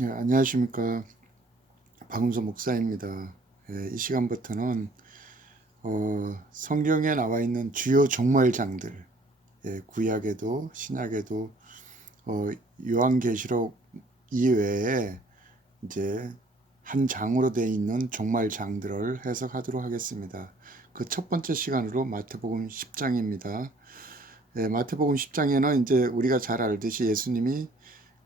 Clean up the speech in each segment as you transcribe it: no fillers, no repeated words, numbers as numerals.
안녕하십니까. 박은서 목사입니다. 이 시간부터는 성경에 나와 있는 주요 종말장들, 구약에도 신약에도 요한계시록 이외에 이제 한 장으로 되어 있는 종말장들을 해석하도록 하겠습니다. 그 첫 번째 시간으로 마태복음 10장입니다. 마태복음 10장에는 이제 우리가 잘 알듯이 예수님이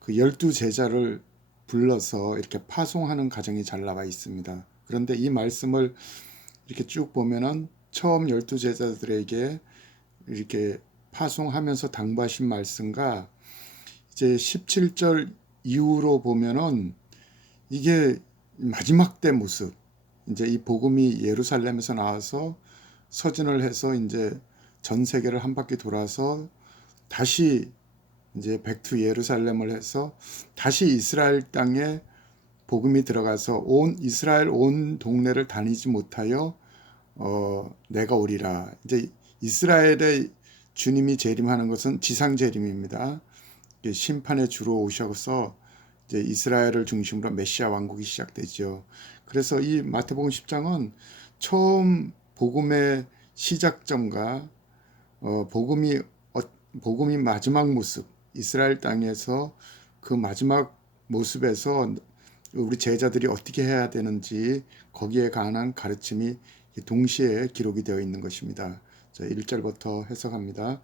그 12제자를 불러서 이렇게 파송하는 과정이 잘 나와 있습니다. 그런데 이 말씀을 이렇게 쭉 보면은 처음 12제자들에게 이렇게 파송하면서 당부하신 말씀과 이제 17절 이후로 보면은 이게 마지막 때 모습, 이제 이 복음이 예루살렘에서 나와서 서진을 해서 이제 전 세계를 한 바퀴 돌아서 다시 이제 백투 예루살렘을 해서 다시 이스라엘 땅에 복음이 들어가서 온 이스라엘 온 동네를 다니지 못하여 내가 오리라. 이제 이스라엘의 주님이 재림하는 것은 지상 재림입니다. 심판의 주로 오셔서 이제 이스라엘을 중심으로 메시아 왕국이 시작되죠. 그래서 이 마태복음 10장은 처음 복음의 시작점과 복음이 복음이 마지막 모습, 이스라엘 땅에서 그 마지막 모습에서 우리 제자들이 어떻게 해야 되는지 거기에 관한 가르침이 동시에 기록이 되어 있는 것입니다. 자, 1절부터 해석합니다.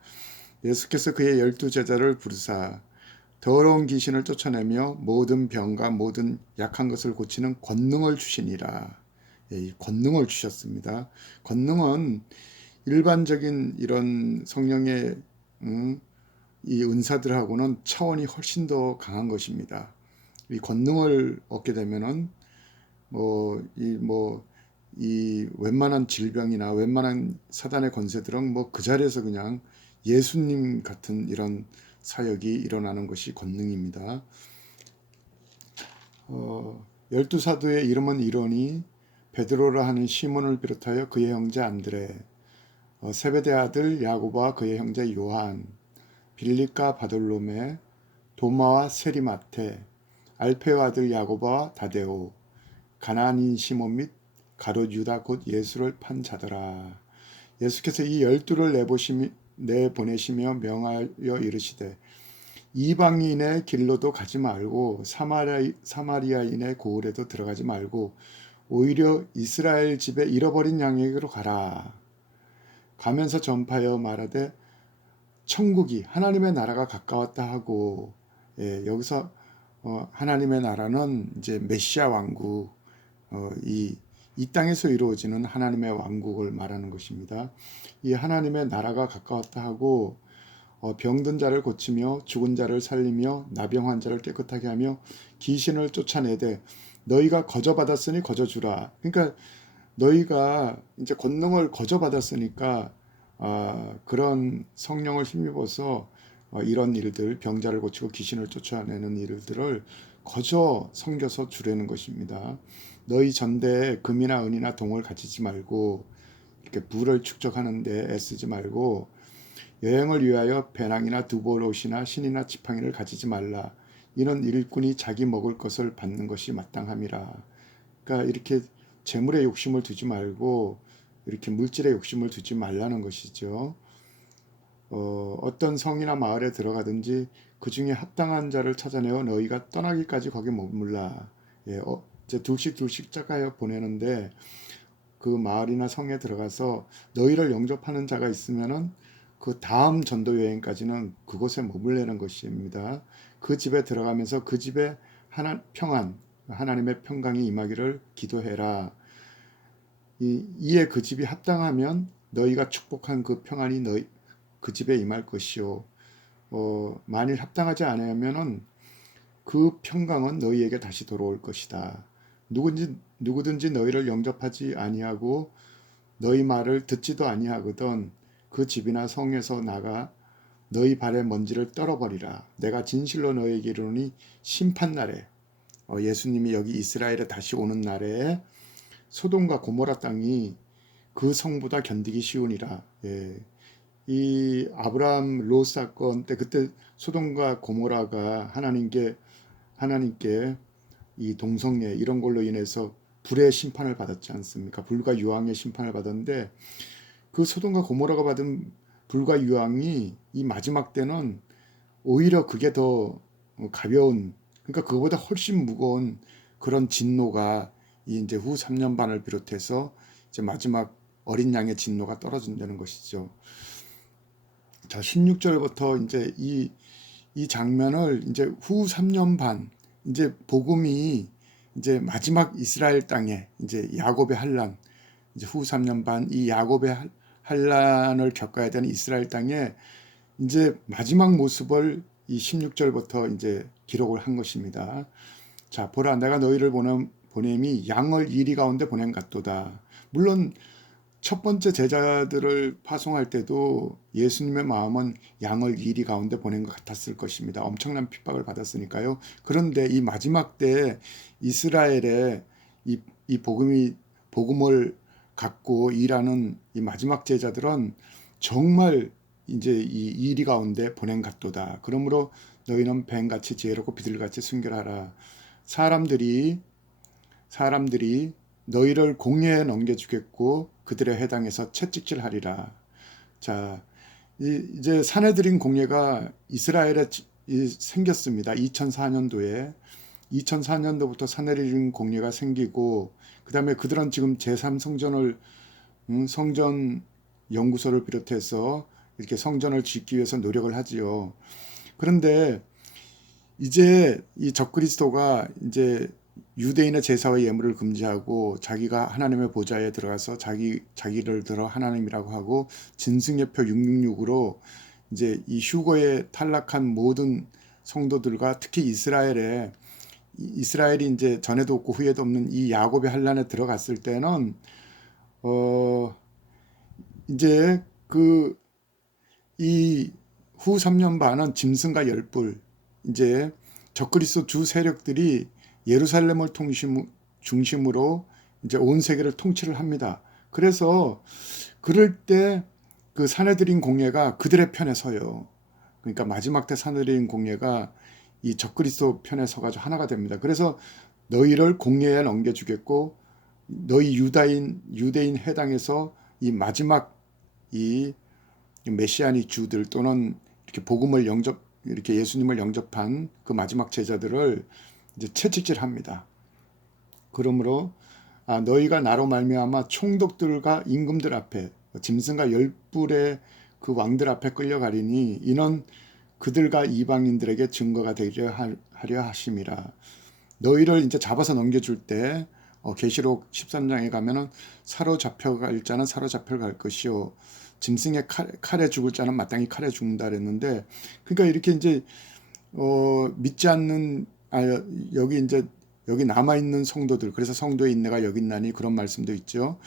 예수께서 그의 12제자를 부르사 더러운 귀신을 쫓아내며 모든 병과 모든 약한 것을 고치는 권능을 주시니라. 이 권능을 주셨습니다. 권능은 일반적인 이런 성령의 이 은사들하고는 차원이 훨씬 더 강한 것입니다. 이 권능을 얻게 되면은 이 웬만한 질병이나 웬만한 사단의 권세들은 그 자리에서 그냥 예수님 같은 이런 사역이 일어나는 것이 권능입니다. 열두 사도의 이름은 이로니 베드로라 하는 시몬을 비롯하여 그의 형제 안드레, 세베대 아들 야고보와 그의 형제 요한, 빌립과 바돌로메, 도마와 세리마테, 알페오 아들 야고보와 다데오, 가나안인 시몬 및 가롯 유다 곧 예수를 판 자더라. 예수께서 이 12를 내보내시며 명하여 이르시되 이방인의 길로도 가지 말고 사마리아인의 고을에도 들어가지 말고 오히려 이스라엘 집에 잃어버린 양에게로 가라. 가면서 전파하여 말하되 천국이 하나님의 나라가 가까웠다 하고, 여기서 하나님의 나라는 이제 메시아 왕국, 이 땅에서 이루어지는 하나님의 왕국을 말하는 것입니다. 이 하나님의 나라가 가까웠다 하고 병든 자를 고치며 죽은 자를 살리며 나병 환자를 깨끗하게 하며 귀신을 쫓아내되 너희가 거저받았으니 거저주라. 그러니까 너희가 이제 권능을 거저받았으니까 그런 성령을 힘입어서 이런 일들, 병자를 고치고 귀신을 쫓아내는 일들을 거저 섬겨서 주려는 것입니다. 너희 전대에 금이나 은이나 동을 가지지 말고 이렇게 부를 축적하는데 애쓰지 말고 여행을 위하여 배낭이나 두보롯이나 신이나 지팡이를 가지지 말라. 이는 일꾼이 자기 먹을 것을 받는 것이 마땅함이라. 그러니까 이렇게 재물의 욕심을 두지 말고 이렇게 물질의 욕심을 두지 말라는 것이죠. 어떤 성이나 마을에 들어가든지 그 중에 합당한 자를 찾아내어 너희가 떠나기까지 거기 머물라. 이제 둘씩 짝하여 보내는데 그 마을이나 성에 들어가서 너희를 영접하는 자가 있으면은 그 다음 전도 여행까지는 그곳에 머물려는 것입니다. 그 집에 들어가면서 그 집에 하나님의 평강이 임하기를 기도해라. 이에 그 집이 합당하면 너희가 축복한 그 평안이 그 집에 임할 것이요. 만일 합당하지 않으면은 그 평강은 너희에게 다시 돌아올 것이다. 누구든지 너희를 영접하지 아니하고 너희 말을 듣지도 아니하거든 그 집이나 성에서 나가 너희 발의 먼지를 떨어버리라. 내가 진실로 너희에게 이르노니 심판날에 예수님이 여기 이스라엘에 다시 오는 날에 소돔과 고모라 땅이 그 성보다 견디기 쉬우니라. 이 아브라함 롯 사건 때 그때 소돔과 고모라가 하나님께 이 동성애 이런 걸로 인해서 불의 심판을 받았지 않습니까? 불과 유황의 심판을 받았는데 그 소돔과 고모라가 받은 불과 유황이 이 마지막 때는 오히려 그게 더 가벼운, 그러니까 그거보다 훨씬 무거운 그런 진노가 이제 후 3년 반을 비롯해서 이제 마지막 어린 양의 진노가 떨어진다는 것이죠. 자, 16절부터 이제 이 장면을 이제 후 3년 반, 이제 복음이 이제 마지막 이스라엘 땅에 이제 야곱의 환란, 이제 후 3년 반 이 야곱의 환란을 겪어야 되는 이스라엘 땅에 이제 마지막 모습을 이 16절부터 이제 기록을 한 것입니다. 자, 보라, 내가 너희를 보냄이 양을 이리 가운데 보냄 같도다. 물론 첫 번째 제자들을 파송할 때도 예수님의 마음은 양을 이리 가운데 보낸 것 같았을 것입니다. 엄청난 핍박을 받았으니까요. 그런데 이 마지막 때 이스라엘의 이 복음을 갖고 일하는 이 마지막 제자들은 정말 이제 이 이리 가운데 보낸 같도다. 그러므로 너희는 뱀같이 지혜롭고 비둘같이 순결하라. 사람들이 너희를 공회에 넘겨주겠고 그들의 회당에서 채찍질하리라. 자, 이제 사내들인 공회가 이스라엘에 생겼습니다. 2004년도에 2004년도부터 사내들인 공회가 생기고 그 다음에 그들은 지금 제3성전을 성전 연구소를 비롯해서 이렇게 성전을 짓기 위해서 노력을 하지요. 그런데 이제 이 적그리스도가 이제 유대인의 제사와 예물을 금지하고 자기가 하나님의 보좌에 들어가서 자기를 들어 하나님이라고 하고 진승예표 666으로 이제 이 휴거에 탈락한 모든 성도들과 특히 이스라엘이 이제 전에도 없고 후에도 없는 이 야곱의 환란에 들어갔을 때는 이제 이 후 3년 반은 짐승과 열불, 이제 적그리스도 주 세력들이 예루살렘을 중심으로 이제 온 세계를 통치를 합니다. 그래서 그럴 때 그 사내들인 공예가 그들의 편에 서요. 그러니까 마지막 때 사내들인 공예가 이 적그리스도 편에 서가지고 하나가 됩니다. 그래서 너희를 공예에 넘겨주겠고 너희 유대인 해당에서 이 마지막 이 메시아닉 주들 또는 이렇게 이렇게 예수님을 영접한 그 마지막 제자들을 이제 채찍질합니다. 그러므로 너희가 나로 말미암아 총독들과 임금들 앞에 짐승과 열불의 그 왕들 앞에 끌려가리니 이는 그들과 이방인들에게 증거가 되려 하려 하심이라. 너희를 이제 잡아서 넘겨줄 때 계시록 13장에 가면은 사로잡혀갈 자는 사로잡혀갈 것이요 짐승의 칼에 죽을 자는 마땅히 칼에 죽는다 그랬는데, 그러니까 이렇게 이제 믿지 않는 여기 남아 있는 성도들, 그래서 성도의 인내가 여기 있나니 그런 말씀도 있죠.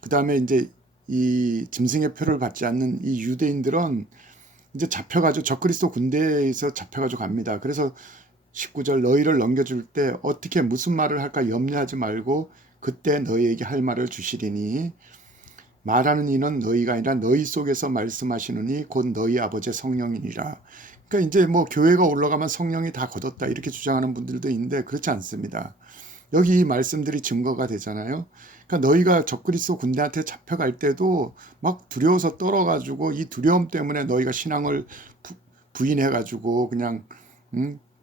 그 다음에 이제 이 짐승의 표를 받지 않는 이 유대인들은 이제 잡혀가지고 적그리스도 군대에서 잡혀가지고 갑니다. 그래서 19절 너희를 넘겨줄 때 어떻게 무슨 말을 할까 염려하지 말고 그때 너희에게 할 말을 주시리니 말하는 이는 너희가 아니라 너희 속에서 말씀하시느니 곧 너희 아버지의 성령이니라. 그러니까 이제 뭐 교회가 올라가면 성령이 다 거뒀다 이렇게 주장하는 분들도 있는데 그렇지 않습니다. 여기 이 말씀들이 증거가 되잖아요. 그러니까 너희가 적그리스도 군대한테 잡혀갈 때도 막 두려워서 떨어가지고 이 두려움 때문에 너희가 신앙을 부인해가지고 그냥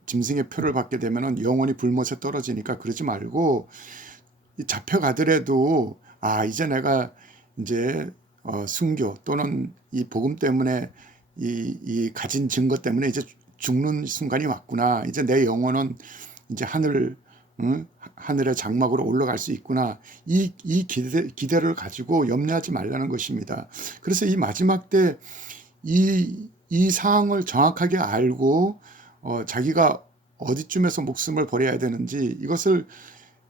짐승의 표를 받게 되면은 영원히 불못에 떨어지니까 그러지 말고 잡혀가더라도 이제 내가 이제 순교 또는 이 복음 때문에 이 가진 증거 때문에 이제 죽는 순간이 왔구나. 이제 내 영혼은 이제 하늘의 장막으로 올라갈 수 있구나. 이 기대를 가지고 염려하지 말라는 것입니다. 그래서 이 마지막 때 이 상황을 정확하게 알고 자기가 어디쯤에서 목숨을 버려야 되는지 이것을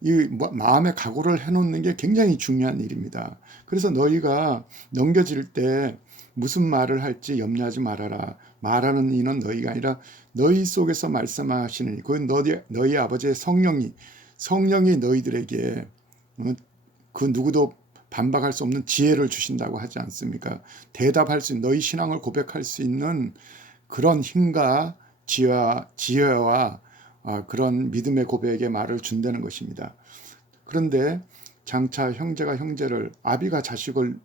이 마음의 각오를 해놓는 게 굉장히 중요한 일입니다. 그래서 너희가 넘겨질 때 무슨 말을 할지 염려하지 말아라. 말하는 이는 너희가 아니라 너희 속에서 말씀하시는 그건 너희 아버지의 성령이 너희들에게 그 누구도 반박할 수 없는 지혜를 주신다고 하지 않습니까? 대답할 수 있는 너희 신앙을 고백할 수 있는 그런 힘과 지혜와 그런 믿음의 고백의 말을 준다는 것입니다. 그런데 장차 형제가 형제를, 아비가 자식을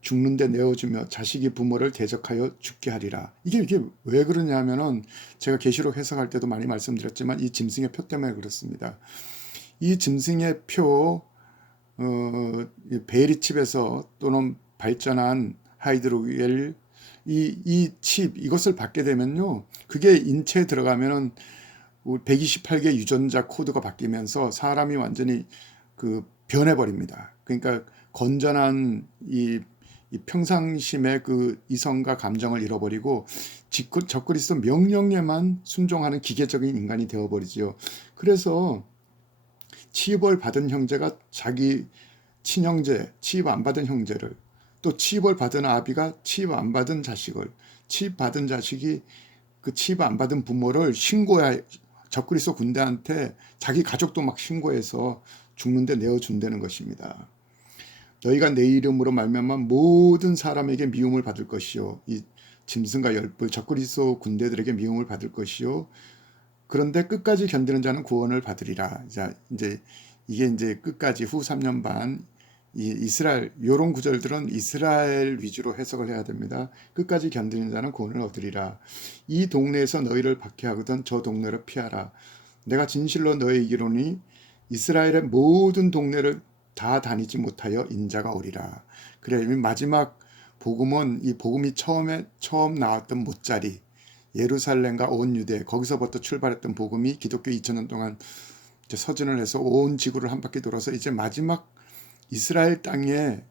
죽는데 내어주며 자식이 부모를 대적하여 죽게 하리라. 이게 왜 그러냐면은 제가 계시록 해석할 때도 많이 말씀드렸지만 이 짐승의 표 때문에 그렇습니다. 이 짐승의 표, 베리칩에서 또는 발전한 하이드로겔 이 칩 이것을 받게 되면요, 그게 인체에 들어가면은 128개 유전자 코드가 바뀌면서 사람이 완전히 그 변해버립니다. 그러니까 건전한 이 평상심의 그 이성과 감정을 잃어버리고 적그리스도 명령에만 순종하는 기계적인 인간이 되어버리지요. 그래서 치입을 받은 형제가 자기 친형제, 치입 안 받은 형제를, 또 치입을 받은 아비가 치입 안 받은 자식을, 치입 받은 자식이 그 치입 안 받은 부모를 신고해, 적그리스도 군대한테 자기 가족도 막 신고해서 죽는데 내어준다는 것입니다. 너희가 내 이름으로 말미암아 모든 사람에게 미움을 받을 것이요, 이 짐승과 열불 적그리스도 군대들에게 미움을 받을 것이요, 그런데 끝까지 견디는 자는 구원을 받으리라. 자, 이제 이게 이제 끝까지 후 3년 반 이스라엘, 요런 구절들은 이스라엘 위주로 해석을 해야 됩니다. 끝까지 견디는 자는 구원을 얻으리라. 이 동네에서 너희를 박해하거든 저 동네를 피하라. 내가 진실로 너희 이기로니 이스라엘의 모든 동네를 다 다니지 못하여 인자가 오리라. 그래, 마지막 복음은 이 복음이 처음 나왔던 못자리, 예루살렘과 온 유대, 거기서부터 출발했던 복음이 기독교 2000년 동안 이제 서진을 해서 온 지구를 한 바퀴 돌아서 이제 마지막 이스라엘 땅에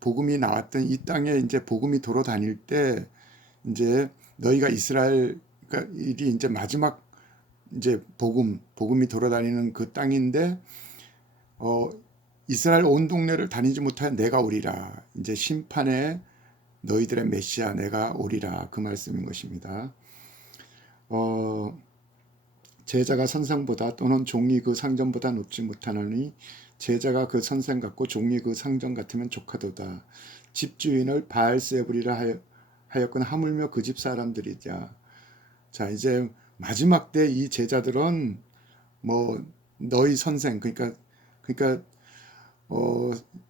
복음이 나왔던 이 땅에 이제 복음이 돌아다닐 때 이제 너희가 이스라엘이 이제 마지막 이제 복음이 돌아다니는 그 땅인데 이스라엘 온 동네를 다니지 못하여 내가 오리라. 이제 심판에 너희들의 메시아 내가 오리라, 그 말씀인 것입니다. 제자가 선생보다 또는 종이 그 상전보다 높지 못하노니 제자가 그 선생 같고 종이 그 상전 같으면 족하도다. 집주인을 바알세불이라 하였거나 하물며 그 집 사람들이자. 자, 이제 마지막 때 이 제자들은 뭐 너희 선생, 그러니까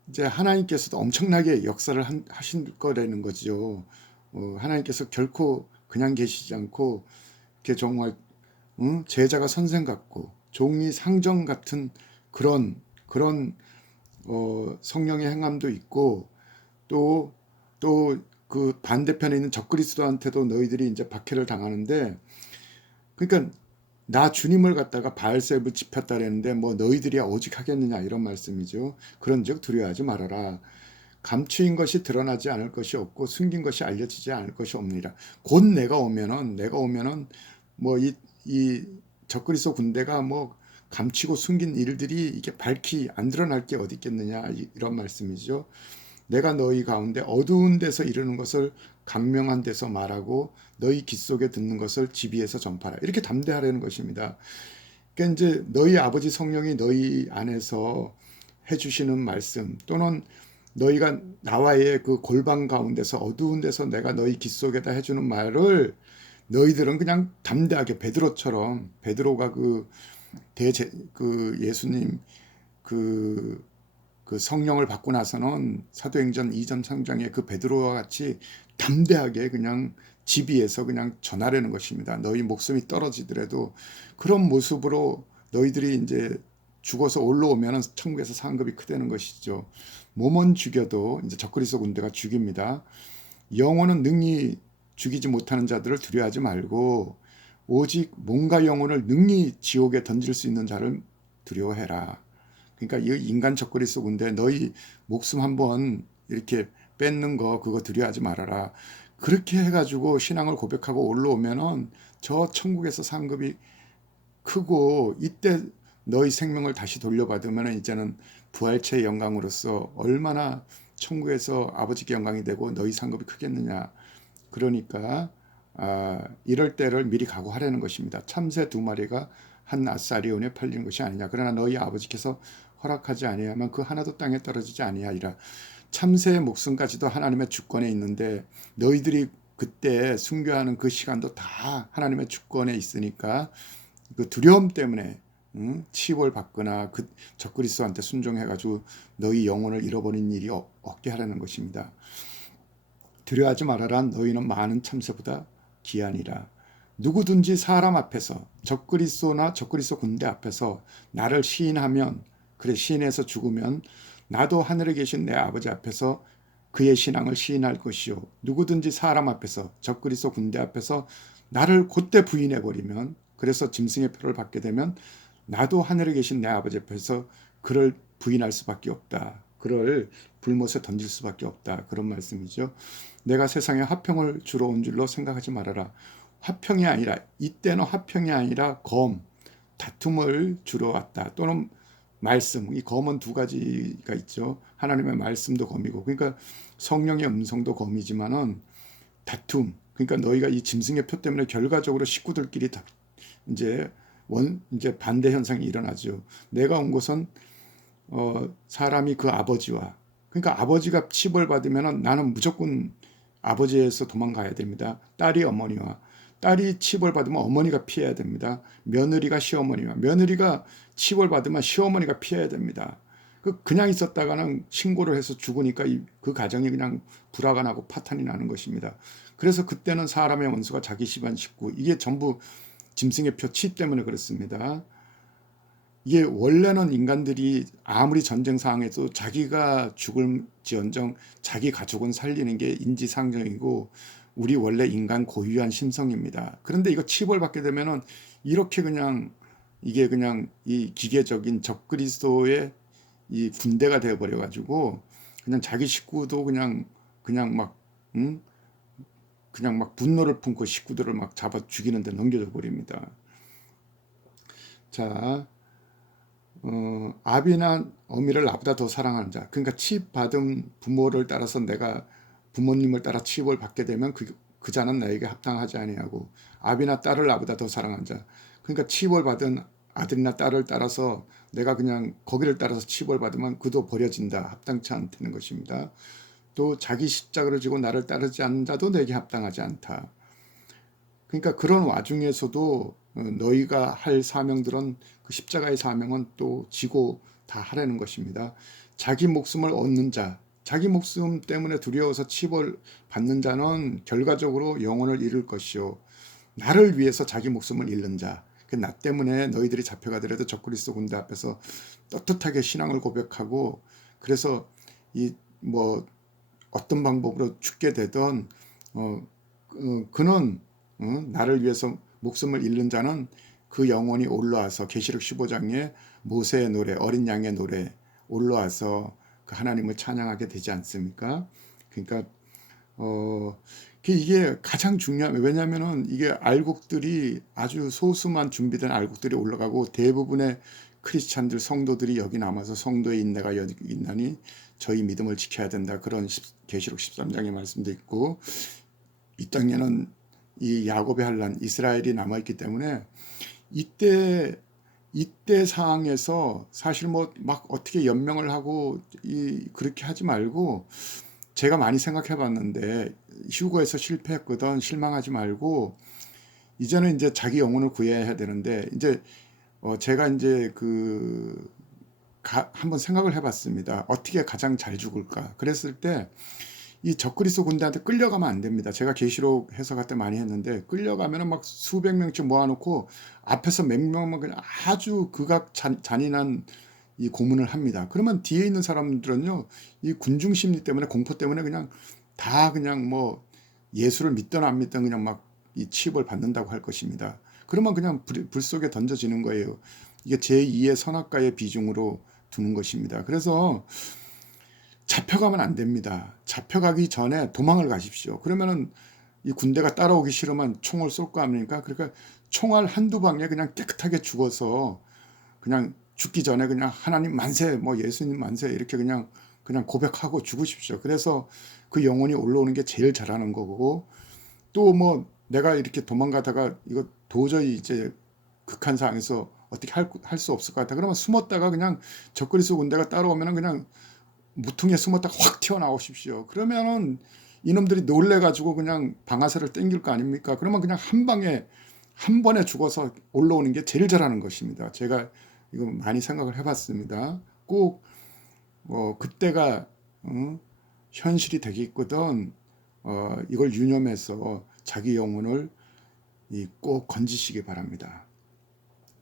이제 하나님께서도 엄청나게 역사를 하신 거라는 거죠. 하나님께서 결코 그냥 계시지 않고 이렇게 정말 제자가 선생 같고 종이 상전 같은 그런 성령의 행함도 있고, 또 그 반대편에 있는 적그리스도한테도 너희들이 이제 박해를 당하는데, 그러니까 나 주님을 갖다가 바알세불 집혔다 그랬는데 뭐 너희들이야 오직 하겠느냐, 이런 말씀이죠. 그런즉 두려워하지 말아라. 감추인 것이 드러나지 않을 것이 없고 숨긴 것이 알려지지 않을 것이 없느니라. 곧 내가 오면은 뭐 이 적그리스도 군대가 뭐 감추고 숨긴 일들이 이게 밝히 안 드러날 게 어디 있겠느냐, 이런 말씀이죠. 내가 너희 가운데 어두운 데서 이르는 것을 강명한 데서 말하고 너희 귀 속에 듣는 것을 지비에서 전파하라. 이렇게 담대하라는 것입니다. 그러니까 이제 너희 아버지 성령이 너희 안에서 해주시는 말씀, 또는 너희가 나와의 그 골방 가운데서 어두운 데서 내가 너희 귀 속에다 해주는 말을 너희들은 그냥 담대하게 베드로처럼, 베드로가 그 예수님 그 성령을 받고 나서는 사도행전 2장 3장에 그 베드로와 같이 담대하게 그냥 지비에서 그냥 전하려는 것입니다. 너희 목숨이 떨어지더라도 그런 모습으로 너희들이 이제 죽어서 올라오면 천국에서 상급이 크다는 것이죠. 몸은 죽여도 이제 적그리스도 군대가 죽입니다. 영혼은 능히 죽이지 못하는 자들을 두려워하지 말고 오직 몸과 영혼을 능히 지옥에 던질 수 있는 자를 두려워해라. 그러니까 이 인간 적그리스도 군대 너희 목숨 한번 이렇게 뺏는 거 그거 두려워하지 말아라. 그렇게 해가지고 신앙을 고백하고 올라오면은 저 천국에서 상급이 크고, 이때 너희 생명을 다시 돌려받으면 이제는 부활체의 영광으로서 얼마나 천국에서 아버지께 영광이 되고 너희 상급이 크겠느냐. 그러니까 이럴 때를 미리 각오하라는 것입니다. 참새 2마리가 한 아사리온에 팔리는 것이 아니냐. 그러나 너희 아버지께서 허락하지 아니하면 그 하나도 땅에 떨어지지 아니하리라. 참새의 목숨까지도 하나님의 주권에 있는데 너희들이 그때 순교하는 그 시간도 다 하나님의 주권에 있으니까 그 두려움 때문에 치욕을 받거나 그 적그리스도한테 순종해가지고 너희 영혼을 잃어버린 일이 없게 하라는 것입니다. 두려워하지 말아라. 너희는 많은 참새보다 귀하니라. 누구든지 사람 앞에서 적그리스도나 적그리스도 군대 앞에서 나를 시인하면, 그래 시인해서 죽으면 나도 하늘에 계신 내 아버지 앞에서 그의 신앙을 시인할 것이요, 누구든지 사람 앞에서 적그리스도 군대 앞에서 나를 곧대 부인해 버리면, 그래서 짐승의 표를 받게 되면 나도 하늘에 계신 내 아버지 앞에서 그를 부인할 수밖에 없다. 그를 불못에 던질 수밖에 없다. 그런 말씀이죠. 내가 세상에 화평을 주러 온 줄로 생각하지 말아라. 화평이 아니라, 이때는 화평이 아니라 다툼을 주러 왔다. 또는 말씀, 이 검은 두 가지가 있죠. 하나님의 말씀도 검이고, 그러니까 성령의 음성도 검이지만은 다툼, 그러니까 너희가 이 짐승의 표 때문에 결과적으로 식구들끼리 이제 이제 반대 현상이 일어나죠. 내가 온 것은 사람이 그 아버지와, 그러니까 아버지가 치벌 받으면은 나는 무조건 아버지에서 도망가야 됩니다. 딸이 어머니와, 딸이 치벌 받으면 어머니가 피해야 됩니다. 며느리가 시어머니와, 며느리가 치벌 받으면 시어머니가 피해야 됩니다. 그냥 있었다가는 신고를 해서 죽으니까 그 가정이 그냥 불화가 나고 파탄이 나는 것입니다. 그래서 그때는 사람의 원수가 자기 집안 식구, 이게 전부 짐승의 표 치 때문에 그렇습니다. 이게 원래는 인간들이 아무리 전쟁 상황에도 자기가 죽을지언정 자기 가족은 살리는 게 인지상정이고 우리 원래 인간 고유한 심성입니다. 그런데 이거 치벌받게 되면은 이렇게 그냥 이게 그냥 이 기계적인 적그리스도의 이 군대가 되어버려 가지고 그냥 자기 식구도 그냥 막 그냥 막 분노를 품고 식구들을 막 잡아 죽이는데 넘겨져 버립니다. 자, 아비나 어미를 나보다 더 사랑하는 자, 그러니까 치받은 부모를 따라서 내가 부모님을 따라 치입을 받게 되면 그 자는 나에게 합당하지 아니하고, 아비나 딸을 나보다 더 사랑하는 자, 그러니까 치입을 받은 아들이나 딸을 따라서 내가 그냥 거기를 따라서 치입을 받으면 그도 버려진다, 합당치 않다는 것입니다. 또 자기 십자가를 지고 나를 따르지 않는 자도 내게 합당하지 않다. 그러니까 그런 와중에서도 너희가 할 사명들은, 그 십자가의 사명은 또 지고 다 하라는 것입니다. 자기 목숨을 얻는 자, 자기 목숨 때문에 두려워서 치벌 받는 자는 결과적으로 영혼을 잃을 것이요, 나를 위해서 자기 목숨을 잃는 자, 나 때문에 너희들이 잡혀가더라도 적그리스도 군대 앞에서 떳떳하게 신앙을 고백하고, 그래서 이 뭐 어떤 방법으로 죽게 되던 그는 나를 위해서 목숨을 잃는 자는 그 영혼이 올라와서 계시록 15장에 모세의 노래, 어린 양의 노래 올라와서 그 하나님을 찬양하게 되지 않습니까? 그러니까 이게 가장 중요해요. 왜냐하면은 이게 알곡들이 아주 소수만 준비된 알곡들이 올라가고 대부분의 크리스찬들 성도들이 여기 남아서 성도의 인내가 여기 있나니 저희 믿음을 지켜야 된다. 그런 계시록 13장의 말씀도 있고, 이 땅에는 이 야곱의 한란 이스라엘이 남아있기 때문에 이때 상황에서 사실 뭐 막 어떻게 연명을 하고 그렇게 하지 말고, 제가 많이 생각해 봤는데 휴거에서 실패했거든. 실망하지 말고 이제는 이제 자기 영혼을 구해야 되는데, 이제 제가 이제 한번 생각을 해봤습니다. 어떻게 가장 잘 죽을까? 그랬을 때 이 적그리스도 군대한테 끌려가면 안 됩니다. 제가 계시록 해석할 때 많이 했는데, 끌려가면은 막 수백 명씩 모아놓고 앞에서 몇 명만 그냥 아주 잔인한 이 고문을 합니다. 그러면 뒤에 있는 사람들은요, 이 군중 심리 때문에, 공포 때문에 그냥 다 그냥 뭐 예수를 믿든 안 믿든 그냥 막 이 치입을 받는다고 할 것입니다. 그러면 그냥 불 속에 던져지는 거예요. 이게 제2의 선악과의 비중으로 두는 것입니다. 그래서 잡혀가면 안 됩니다. 잡혀가기 전에 도망을 가십시오. 그러면은 이 군대가 따라오기 싫으면 총을 쏠 거 아닙니까? 그러니까 총알 한두 방에 그냥 깨끗하게 죽어서 그냥 죽기 전에 그냥 하나님 만세, 뭐 예수님 만세 이렇게 그냥 고백하고 죽으십시오. 그래서 그 영혼이 올라오는 게 제일 잘하는 거고, 또 뭐 내가 이렇게 도망가다가 이거 도저히 이제 극한 상황에서 어떻게 할 수 없을 것 같다. 그러면 숨었다가 그냥 적그리스도 군대가 따라오면은 그냥 무통에 숨었다가 확 튀어나오십시오. 그러면은 이놈들이 놀래가지고 그냥 방아쇠를 땡길 거 아닙니까? 그러면 그냥 한 방에 한 번에 죽어서 올라오는 게 제일 잘하는 것입니다. 제가 이거 많이 생각을 해봤습니다. 꼭 그때가 현실이 되겠거든 이걸 유념해서 자기 영혼을 꼭 건지시기 바랍니다.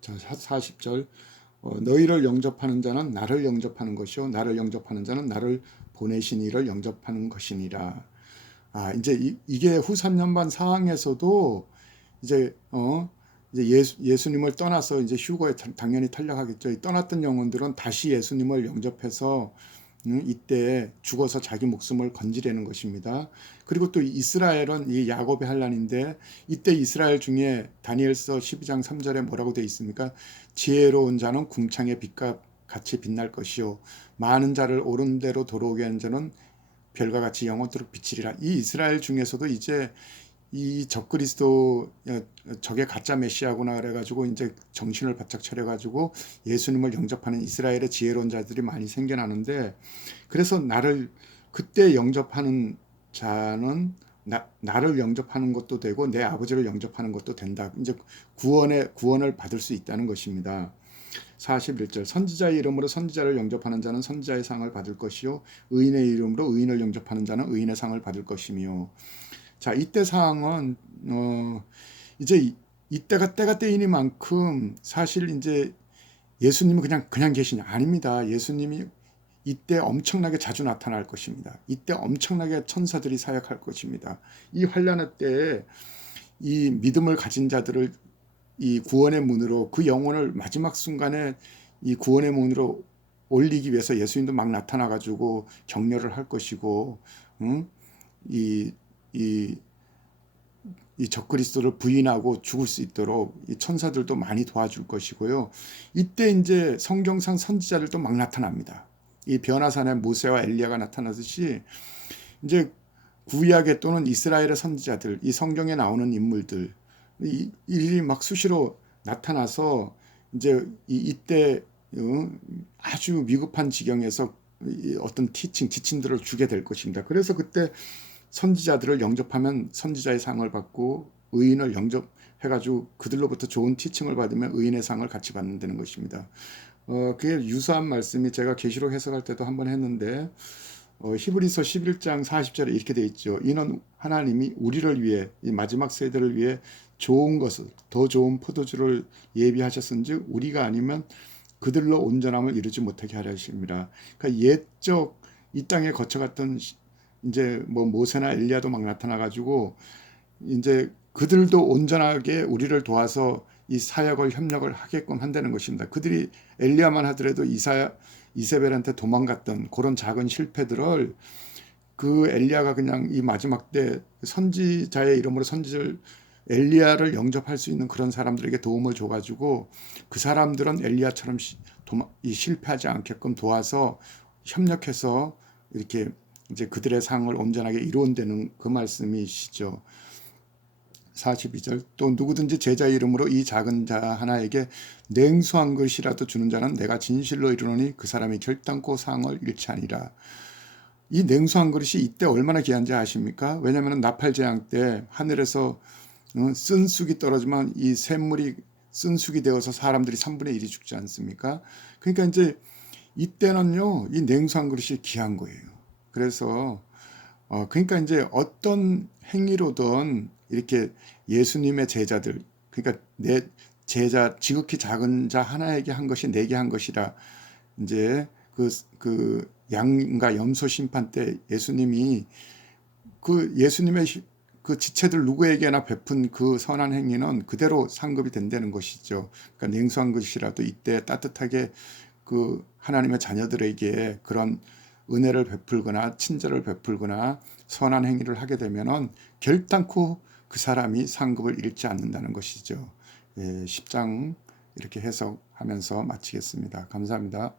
자, 40절 너희를 영접하는 자는 나를 영접하는 것이요 나를 영접하는 자는 나를 보내신 이를 영접하는 것이니라. 이제 이게 후 3년반 상황에서도 이제 예수님을 떠나서 이제 휴거에 당연히 탈락하겠죠. 환났던 영혼들은 다시 예수님을 영접해서 이때 죽어서 자기 목숨을 건지려는 것입니다. 그리고 또 이스라엘은 이 야곱의 환난인데 이때 이스라엘 중에 다니엘서 12장 3절에 뭐라고 되어 있습니까? 지혜로운 자는 궁창의 빛과 같이 빛날 것이요 많은 자를 옳은 대로 돌아오게 한 자는 별과 같이 영원토록 비치리라. 이 이스라엘 중에서도 이제 이 적그리스도 적의 가짜 메시아구나 그래가지고 이제 정신을 바짝 차려가지고 예수님을 영접하는 이스라엘의 지혜로운 자들이 많이 생겨나는데 그래서 나를 그때 영접하는 자는 나를 영접하는 것도 되고 내 아버지를 영접하는 것도 된다. 이제 구원을 받을 수 있다는 것입니다. 41절 선지자의 이름으로 선지자를 영접하는 자는 선지자의 상을 받을 것이요 의인의 이름으로 의인을 영접하는 자는 의인의 상을 받을 것이며 자 이때 상황은 이제 이때가 때가 때이니만큼 사실 이제 예수님은 그냥 계시냐 아닙니다. 예수님이 이때 엄청나게 자주 나타날 것입니다. 이때 엄청나게 천사들이 사역할 것입니다. 이 환난의 때에 이 믿음을 가진 자들을 이 구원의 문으로 그 영혼을 마지막 순간에 이 구원의 문으로 올리기 위해서 예수님도 막 나타나 가지고 격려를 할 것이고 이 적그리스도를 부인하고 죽을 수 있도록 이 천사들도 많이 도와줄 것이고요. 이때 이제 성경상 선지자들도 막 나타납니다. 이 변화산에 모세와 엘리야가 나타나듯이 이제 구약에 또는 이스라엘의 선지자들, 이 성경에 나오는 인물들 이 막 수시로 나타나서 이제 이때 아주 미급한 지경에서 어떤 지침들을 주게 될 것입니다. 그래서 그때 선지자들을 영접하면 선지자의 상을 받고 의인을 영접해가지고 그들로부터 좋은 티칭을 받으면 의인의 상을 같이 받는다는 것입니다. 그게 유사한 말씀이 제가 계시록 해석할 때도 한번 했는데 히브리서 11장 40절에 이렇게 되어 있죠. 이는 하나님이 우리를 위해 이 마지막 세대를 위해 좋은 것을 더 좋은 포도주를 예비하셨은즉 우리가 아니면 그들로 온전함을 이루지 못하게 하려 하십니다. 그러니까 옛적 이 땅에 거쳐갔던 이제 뭐 모세나 엘리야도 막 나타나 가지고 이제 그들도 온전하게 우리를 도와서 이 사역을 협력을 하게끔 한다는 것입니다. 그들이 엘리야만 하더라도 이세벨한테 도망갔던 그런 작은 실패들을 그 엘리야가 그냥 이 마지막 때 선지자의 이름으로 선지자를 엘리야를 영접할 수 있는 그런 사람들에게 도움을 줘가지고 그 사람들은 엘리야처럼 실패하지 않게끔 도와서 협력해서 이렇게 이제 그들의 상을 온전하게 이루어내는 그 말씀이시죠. 42절 또 누구든지 제자 이름으로 이 작은 자 하나에게 냉수한 것이라도 주는 자는 내가 진실로 이르노니 그 사람이 결단코 상을 잃지 아니라. 이 냉수한 그릇이 이때 얼마나 귀한지 아십니까? 왜냐하면 나팔재앙 때 하늘에서 쓴쑥이 떨어지면 이 샘물이 쓴쑥이 되어서 사람들이 3분의 1이 죽지 않습니까? 그러니까 이제 이때는요 이 냉수한 그릇이 귀한 거예요. 그래서 그러니까 이제 어떤 행위로든 이렇게 예수님의 제자들 그러니까 내 제자 지극히 작은 자 하나에게 한 것이 내게 한 것이라 이제 그 양과 염소 심판 때 예수님이 그 예수님의 그 지체들 누구에게나 베푼 그 선한 행위는 그대로 상급이 된다는 것이죠. 그러니까 냉수한 것이라도 이때 따뜻하게 그 하나님의 자녀들에게 그런 은혜를 베풀거나 친절을 베풀거나 선한 행위를 하게 되면은 결단코 그 사람이 상급을 잃지 않는다는 것이죠. 10장 이렇게 해석하면서 마치겠습니다. 감사합니다.